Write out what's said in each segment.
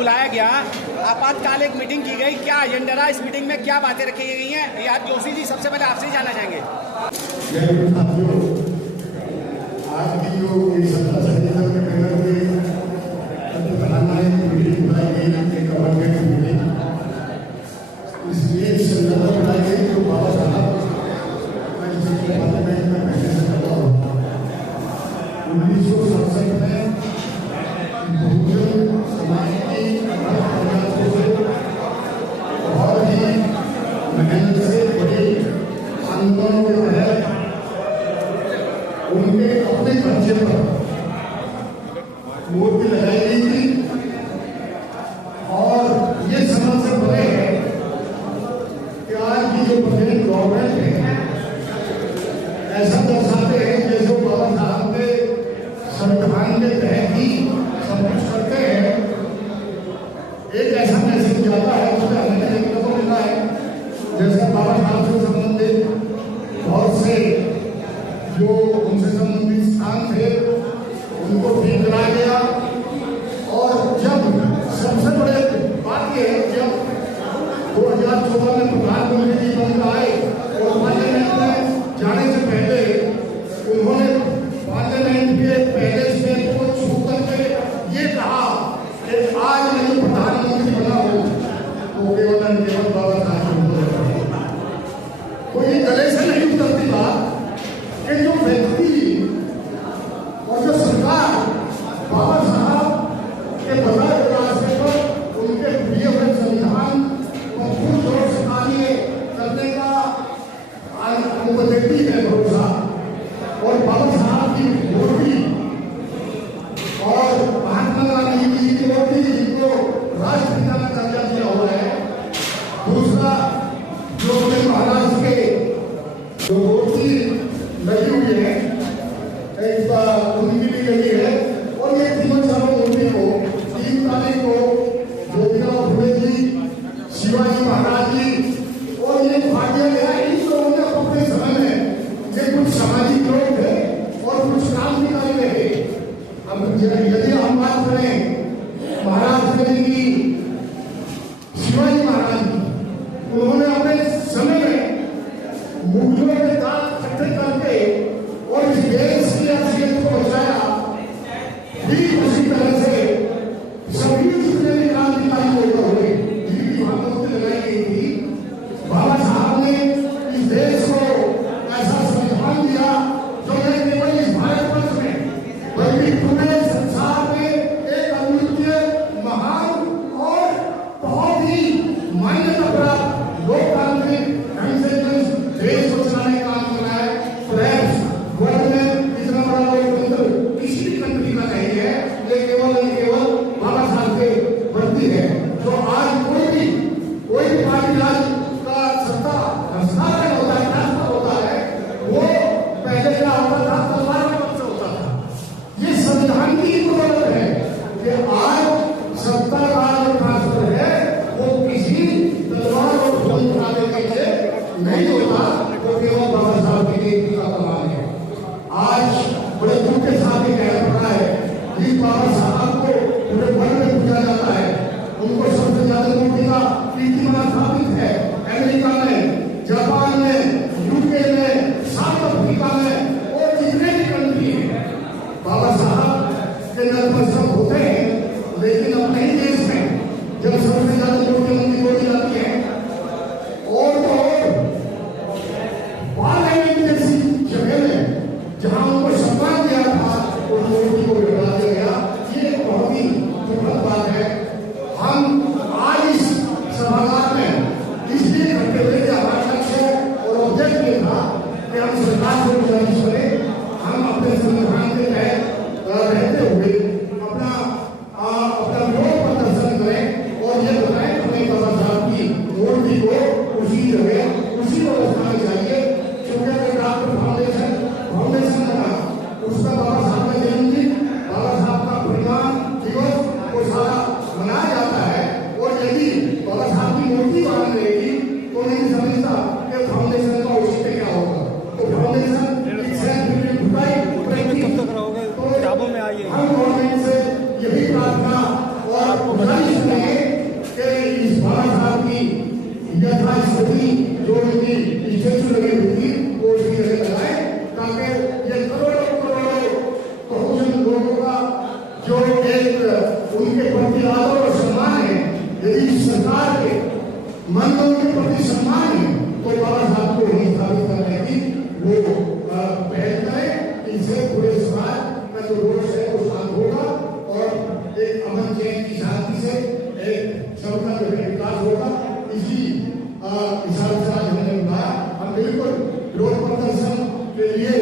बुलाया गया, आपातकाल एक मीटिंग की गई, क्या एजेंडा रहा इस मीटिंग में, क्या बातें रखी गई हैं? यार जोशी जी, सबसे पहले आपसे ही जानना चाहेंगे। आज की जो सत्ता संगठन में बैनर के मीटिंग बुलाई गई, गवर्नमेंट मीटिंग, इसलिए संदर्भ बुलाई गई जो बाबा साहब पार्लियामेंट में पहले से लगा हुआ 1967 में बहुजन समाज की बहुत ही मेहनत से बड़े आंदोलन के तहत उनके अपने खर्चे पर मूर्ति लगाई गई थी और ये समझ से बड़े है कि आज की जो प्रेजेंट गवर्नमेंट है ऐसा दर्शाते हैं जैसे बाबा साहब के संविधान के तहत ही सब कुछ करते हैं। एक ऐसा मैसेज जाता है उसमें हमें देखने को मिला है जैसे बाबा साहब से संबंधित बहुत से जो उनसे संबंधित स्थान थे उनको ठीक कराया गया। और जब सबसे बड़े बात यह है जब 2014 में प्रधानमंत्री जी बनकर आए और पार्लियामेंट में जाने से पहले उन्होंने पार्लियामेंट के पहले स्टेज को छू करके ये कहा कि आज मैं प्रधानमंत्री बना हूं तो केवल बाबा साहब को ये गले से नहीं उतरती बात कि जो व्यक्ति और जो सरकार बाबा साहब के बताए रास्ते पर उनके प्रिय हुए संविधान को पूर्ण तौर से कार्य करने का देती है भरोसा और बाबा साहब की मूर्ति और महात्मा गांधी जी की मूर्ति जिनको राष्ट्रपिता का दर्जा दिया हुआ है। दूसरा जो अपने महाराष्ट्र के जो मूर्ति लगी हुई है उनकी भी लगी है और ये तीनों चारों मूर्ति को 3 तारीख को ज्योतिराव फुले जी, शिवाजी महाराज जी और ये भाग्य गया इन लोगों ने अपने समय में ये कुछ सामाजिक लोग थे और कुछ क्रांतिकारी रहे। अब यदि हम बात करें महाराज की शिवाजी महाराज जी, उन्होंने अपने समय में मुगलों के दांत इकट्ठे करके और इस देश की असलियत को बचाया। ठीक उसी तरह से सभी जितने भी क्रांतिकारी लोग हुए जिनकी भागवत लगाई गई थी, बाबा साहब ने इस देश को ऐसा संविधान दिया जो न केवल इस भारतवर्ष में बल्कि पूरे संसार में एक अद्वितीय महान और बहुत ही मान्यता प्राप्त लोकतांत्रिक ढंग से देश को चलाने का काम कर रहा है। वर्ल्ड में इतना बड़ा लोकतंत्र किसी भी कंट्री का नहीं है, ये केवल बाबा साहब के वर्दी है। तो आज कोई भी पार्टी राज का सत्ता हस्तांतरण होता है, ट्रांसफर होता है, वो पहले क्या होता था, तलवार का पक्ष होता था। ये संविधान की जरूरत है कि आज सत्ता का जो ट्रांसफर है वो किसी तलवार और खून खराबे के लिए नहीं होता, वो केवल बाबा साहब की नीति का कमाल है। आज बड़े दुख के साथ ही कहना पड़ा है कि बाबा साहब को पूरे वर्ल्ड में पूछा जाता है, उनको सबसे ज्यादा मूर्ति का कीर्तिमान स्थापित है अमेरिका में, जापान में, यूके में, साउथ अफ्रीका में और जितने भी कंट्री हैं। बाबा साहब के नतमस्तक होते हैं, लेकिन अपने ही देश में जब सबसे ज्यादा मूर्ति उनकी बोली जाती है और तो पार्लियामेंट जैसी जगह में जहां उनको सम्मान दिया था उस मूर्ति को गिरा दिया गया। ये बहुत ही दुखद बात है। हम आज इस सभागार में इसलिए करते हुए कि हमारा लक्ष्य और ऑब्जेक्ट ये था कि हम सरकार से गुजारिश करें, हम अपने संविधान के तहत रहते हुए अपना विरोध प्रदर्शन करें और ये बताएं हमें बाबा साहब की मूर्ति को उसी जगह उसी व्यवस्था में चाहिए। क्योंकि अगर डॉक्टर फाउंडेशन लगा उसका बाबा साहब का जन्मदिन, बाबा साहब का परिवार दिवस वो सारा मनाया जाता है और यदि बाबा साहब की मूर्ति वहां रहेगी तो नहीं समझता कि फाउंडेशन का औचित्य क्या होगा। तो फाउंडेशन कब तक रहोगे? किताबों में आइए। आंदोलन के प्रति सम्मान है तो बाबा साहब को यही साबित करने की वो पहल करें। इनसे पूरे समाज का जो रोष है वो शांत होगा और एक अमन चैन की शांति से एक सबका जो है विकास होगा। इसी हिसाब से आज हमने कहा हम बिल्कुल विरोध प्रदर्शन के लिए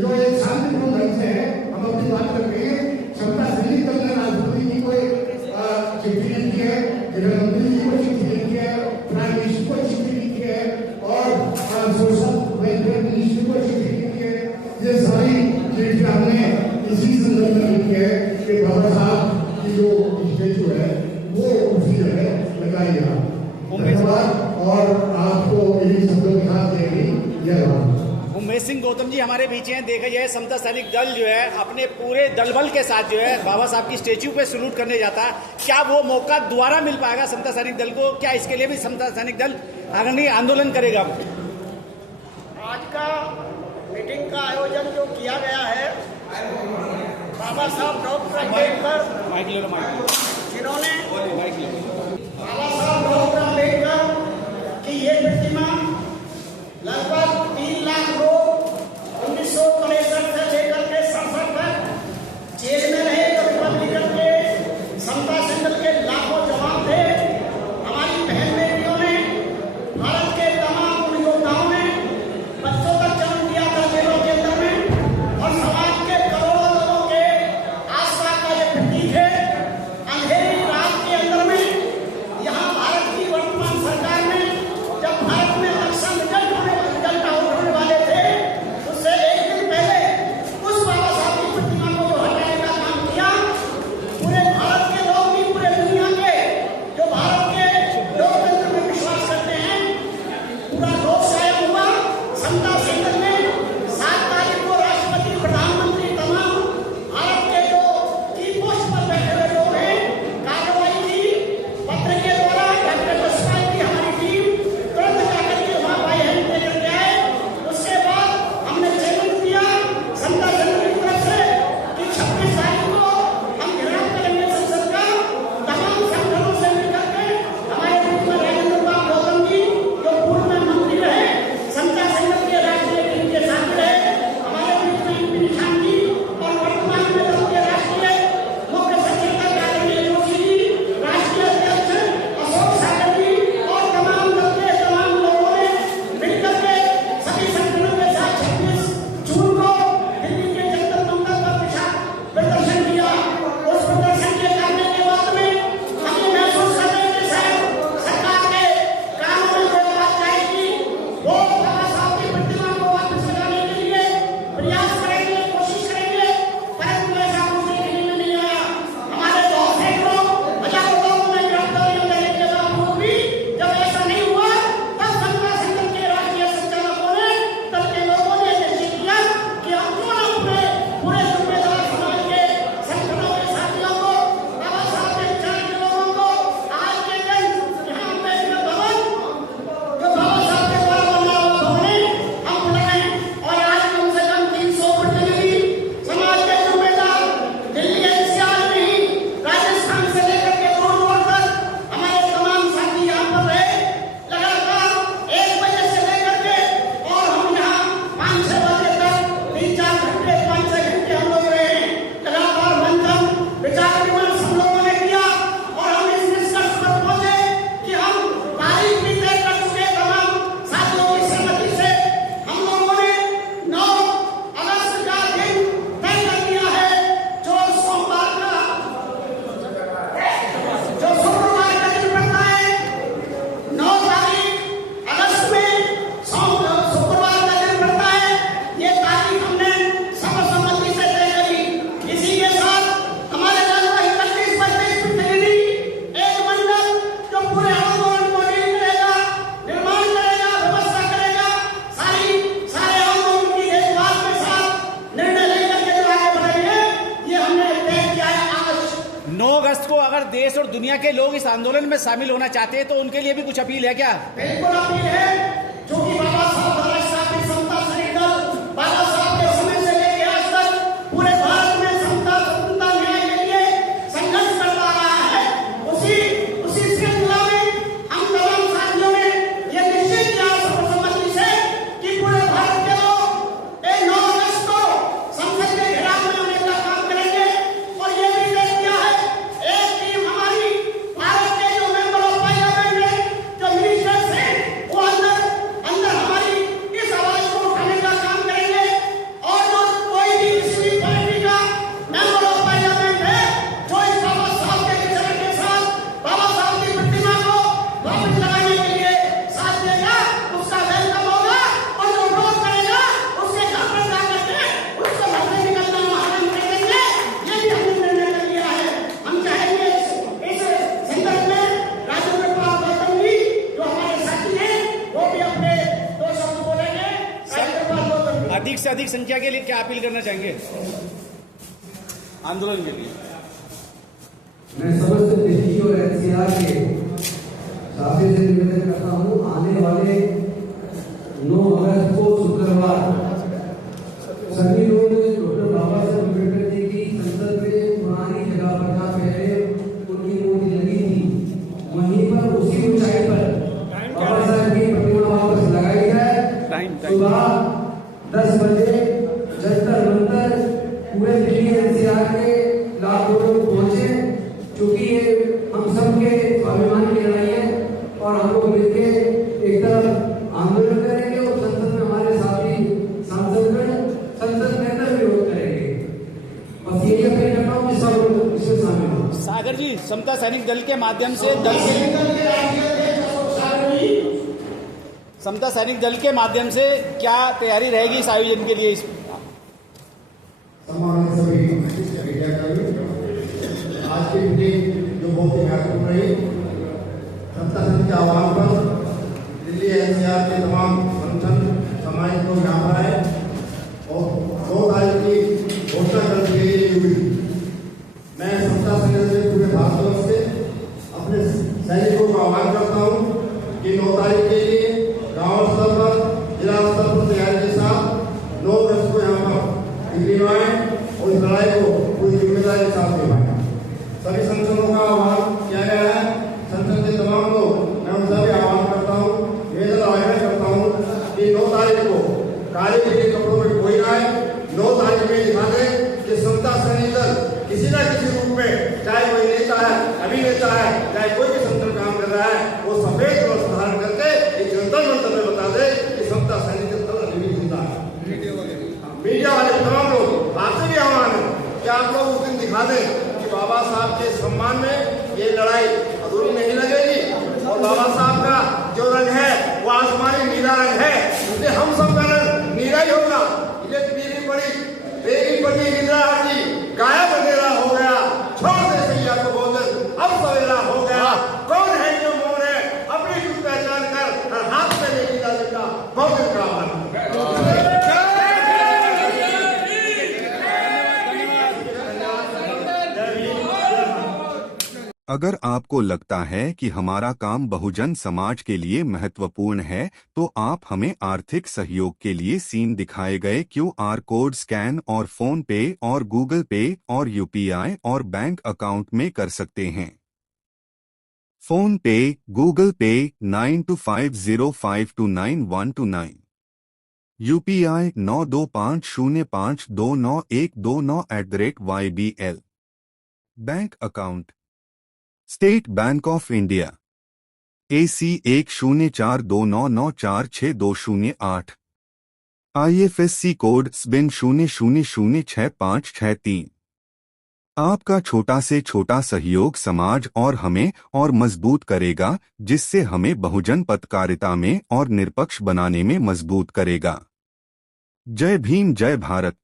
जो एक शांतिपूर्ण ढंग से है हम अपनी बात करते हैं। समता सैनिक दल ने राष्ट्रपति जी को चिट्ठी लिखी है, गृहमंत्री जी को चिट्ठी लिखी है, प्राइम मिनिस्टर को चिट्ठी लिखी है और सोशल वेलफेयर मिनिस्टर को चिट्ठी लिखी है। ये सारी चिट्ठी हमने इसी संदर्भ में लिखी है कि बाबा साहब की जो स्टेचू है वो उसी जगह लगाइएगा। धन्यवाद और आपको इन्हीं शब्दों के साथ देंगे। यह उमेश सिंह गौतम जी हमारे बीच हैं। देखा जाए समता सैनिक दल जो है अपने पूरे दल बल के साथ जो है बाबा साहब की स्टेच्यू पे सलूट करने जाता है। क्या वो मौका दोबारा मिल पाएगा समता सैनिक दल को? क्या इसके लिए भी समता सैनिक दल आगामी आंदोलन करेगा? आज का मीटिंग का आयोजन जो किया गया है बाबा साहब डॉक्टर अम्बेडकर जिन्होंने बाबा साहब डॉक्टर अम्बेडकर की ये प्रतिमा लगभग 3 लाख लोग 1963 से लेकर के 67 तक जेल में रहे। रिपब्लिकन के समता सैनिक के लाखों जवान थे। हमारी बहन बेटियों ने, भारत के तमाम उन योद्धाओं ने बच्चों तक जन्म दिया था जेलों के अंदर में और समाज के करोड़ों लोगों के आस्था का ये प्रतीक है। अंधेरी रात के अंदर में यहाँ भारत की वर्तमान सरकार ने जब भारत में इलेक्शन रिजल्ट होने वाले थे उससे एक दिन पहले उस बाबा साहब की प्रतिमा को जो हटाने का काम किया। पूरे भारत के लोग भी, पूरे दुनिया के जो भारत के लोकतंत्र में विश्वास करते हैं, पूरा लोक शायद हुआ। समता सैनिक ने 7 तारीख को राष्ट्रपति, प्रधानमंत्री, तमाम भारत के जो की पोस्ट पर बैठे हुए लोग हैं कार्रवाई की। पत्र के द्वारा डॉक्टर बसपाई की हमारी टीम तुरंत जाकर के वहां बाहर लेकर के आए। उसके बाद हमने चैलेंज दिया समता सैनिक की तरफ से कि 26 तारीख को हम घेराव करेंगे संसद का। तमाम संगठनों से मिलकर के हमारे बीच में राजेंद्र बाबू गौतम जी जो पूर्व में मंत्री रहे, समता सैनिक के राष्ट्रीय टीम के साथ रहे, हमारे बीच में एमपी निशान जी और वर्तमान में दल के राष्ट्रीय मुख्य सचेतक राजेंद्र जोशी जी, राष्ट्रीय अध्यक्ष अशोक सागर जी और तमाम दल के तमाम लोगों ने मिलकर के सभी संगठनों के साथ 26 जून को दिल्ली के जंतर मंतर पर विशाल प्रदर्शन किया। उस प्रदर्शन के करने के बाद में हम ये महसूस कर रहे हैं कि शायद सरकार के कानों में कोई बात जाएगी। वो बाबा साहब की प्रतिमा को वापस लगाने के लिए प्रयास करेंगे, कोशिश करेंगे, परंतु ऐसा कुछ देखने में नहीं आया। हमारे बहुत से लोग, हजारों लोगों ने गिरफ्तारियां लेने के बावजूद भी जब ऐसा नहीं हुआ तब समता सैनिक के राष्ट्रीय संचालकों ने, दल के लोगों ने निश्चित किया कि हम क्यों न पूरे जिम्मेदार समाज के संगठनों के साथियों को, बाबा साहब के विचार के लोगों को आज के दिन यहाँ अम्बेडकर भवन जो बाबा साहब के द्वारा बना हुआ भवन है हम बुलाएं और आज कम से कम 300 प्रतिनिधि समाज के जिम्मेदार दिल्ली एनसीआर नहीं, राजस्थान से लेकर के दूर तक हमारे तमाम साथी यहाँ पर रहे। लगातार 1 बजे से लेकर के और हम यहाँ 5-6 बजे तक 3-4 घंटे, 5-6 घंटे हम लोग रहे। लगातार मंथन, विचार विमर्श हम लोगों ने किया और हम इस निष्कर्ष पर पहुंचे कि हम तारीख भी तय कर चुके। तमाम साथियों की सहमति से हम लोगों ने 9 अगस्त का दिन तय कर दिया है जो शुक्रवार का दिन पड़ता है। 9 तारीख अगस्त में शुक्रवार का दिन पड़ता है। ये तारीख हमने सर्वसम्मति से तय करी। इसी के साथ हमारे दल में 31-32 प्रतिनिधि, एक मंडल जो पूरे आंदोलन को लीड करेगा, निर्माण करेगा, व्यवस्था करेगा, सारे आंदोलन की देखभाल के साथ निर्णय लेकर के जो आगे बढ़ेंगे, ये हमने तय किया है। आज 9 अगस्त को अगर देश और दुनिया के लोग इस आंदोलन में शामिल होना चाहते हैं तो उनके लिए भी कुछ अपील है क्या? बिल्कुल अपील है, जो कि बाबा साहब द्वारा स्थापित समता सैनिक दल बाबा साहब के समय से लेकर आज तक पूरे भारत में समता, स्वतंत्रता, न्याय के लिए संघर्ष करता रहा है। उसी श्रृंखला में हम तमाम साथियों ने से अधिक संख्या के लिए क्या अपील करना चाहेंगे आंदोलन के लिए? मैं समस्त दिल्ली और एनसीआर के साथी से निवेदन करता हूं, आने वाले 9 अगस्त को शुक्रवार सभी लोग डॉक्टर बाबा साहब अम्बेडकर जी की संसद में पुरानी जगह पर जहाँ पहले उनकी मूर्ति लगी थी, वहीं पर उसी ऊंचाई पर बाबा साहब की प्रतिमा वापस लगाई जाए। सुबह 10 बजे जंतर मंतर पूरे दिल्ली एनसीआर के लाखों लोग पहुंचे, क्योंकि ये हम सब के स्वाभिमान की लड़ाई है और हम लोग मिलकर एक तरफ आंदोलन करेंगे और संसद में हमारे साथी सांसदगण संसद के अंदर विरोध करेंगे। बस यही अपील करता हूँ कि सब लोग इसमें शामिल हो। सागर जी, समता सैनिक दल के माध्यम से समता सैनिक दल के माध्यम से क्या तैयारी रहेगी इस आयोजन के लिए? सम्मानित सभी मीडियाकर्मी, आज की मीटिंग जो बहुत ही महत्वपूर्ण रही, समता सैनिक के आह्वान पर दिल्ली एनसीआर के तमाम संगठन समाज लोग यहाँ पर आए और 2 तारीख की घोषणा कर दी गई हुई। मैं समता सैनिक से पूरे भारतवर्ष से अपने सैनिकों को आह्वान करता हूँ कि 9 तारीख के लिए गांव स्तर पर, जिला स्तर पर तैयारी के साथ 9 अगस्त को यहाँ पर दिल्ली में आए और इस लड़ाई को पूरी जिम्मेदारी के साथ निभाएं। सभी संगठनों का आह्वान किया गया है, संसद के तमाम लोग, मैं उनसे भी आह्वान करता हूँ, निवेदन आह्वान करता हूँ कि 9 तारीख को काले पीले कपड़ों में कोई ना आए। 9 तारीख में दिखा दे कि समता सैनिक दल किसी न किसी रूप में, चाहे कोई नेता है, अभिनेता है, चाहे कोई भी संगठन काम कर रहा है, वो सफेद वस्त्र धारण करके एक जंतर मंतर में बता दे कि समता सैनिक दल अभी भी जिंदा है। मीडिया वाले तमाम लोग, आपसे भी आह्वान है कि आप लोग उस दिन दिखा दें कि बाबा साहब के सम्मान में ये लड़ाई अधूरी नहीं लगेगी और बाबा साहब का जो रंग है वो आसमानी नीला रंग है, इसलिए हम सब का रंग नीला ही होगा। ये पीली पड़ी निद्रा हटी, गायब अंधेरा हो गया, छोड़ दे सैया को भोजन, अब सवेरा हो गया। कौन है जो मौन है, अपनी खुद पहचान कर हर हाथ में लेगी का भोजन का आह्वान। अगर आपको लगता है कि हमारा काम बहुजन समाज के लिए महत्वपूर्ण है, तो आप हमें आर्थिक सहयोग के लिए सीन दिखाए गए QR कोड स्कैन और फोन पे और गूगल पे और UPI और बैंक अकाउंट में कर सकते हैं। फोन पे, गूगल पे 9250529129, UPI 9250529129@YBL। Bank account state bank of India AC 104299462008, IFSC code SBIN 00066563। आपका छोटा से छोटा सहयोग समाज और हमें और मजबूत करेगा, जिससे हमें बहुजन पत्रकारिता में और निष्पक्ष बनाने में मजबूत करेगा। जय भीम, जय भारत।